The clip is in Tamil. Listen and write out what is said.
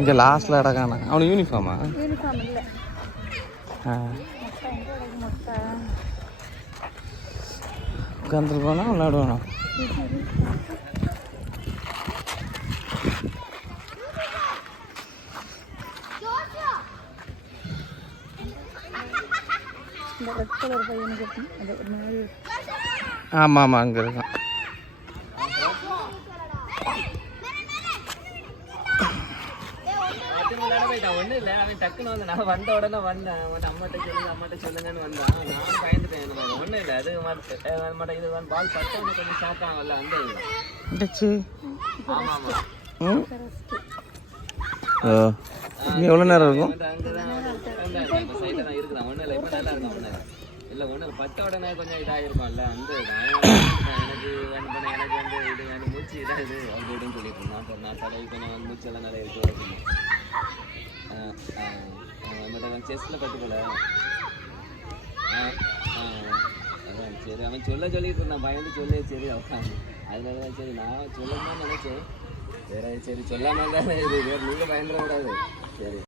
இங்கே லாஸ்ட்டில் இடக்கான அவனுக்கு யூனிஃபார்மா? யூனிஃபார்ம் இல்லை. உட்காந்துருப்பானா விளையாடுவானா? ஆமாம் ஆமாம் அங்கே இருக்கான். ஒன்றும் இல்லை, அவன் டக்குன்னு வந்து நான் வந்த உடனே வந்தேன். அம்மாட்ட சொல்லுங்கன்னு வந்தான். நான் பயந்துட்டேன். ஒன்றும் இல்லை, அது மட்டும் இது பால் பட்டு கொஞ்சம் ஷாக் ஆகல அந்த இது. ஆமாம் ஆமாம். எவ்வளோ நேரம் இருக்கும்? சைடில் தான் இருக்குதான். ஒன்றும் இல்லை, இப்போ நல்லா இருக்கும். ஒன்றும் இல்லை ஒன்றும் இல்லை, பட்ட உடனே கொஞ்சம் இதாகிருக்கும்ல அந்த எனக்கு வந்து இது எனக்கு மூச்சு இதாகுது அப்படின்னு சொல்லிட்டு இருந்தான். நான் தடவை கொஞ்சம் மூச்செல்லாம் நிறைய இருக்கு அப்படின்னு. அவன் செஸ்ல கற்றுக்கல. அதான் சரி, அவன் சொல்லிட்டு இருந்தான், பயந்து சொல்லி சரி அவன் அதனால தான் சரி நான் சொல்லணும்னு நினைச்சேன். வேற சரி சொல்லாமல் தானே இது வேறு நீங்கள் பயந்துடக்கூடாது. சரி.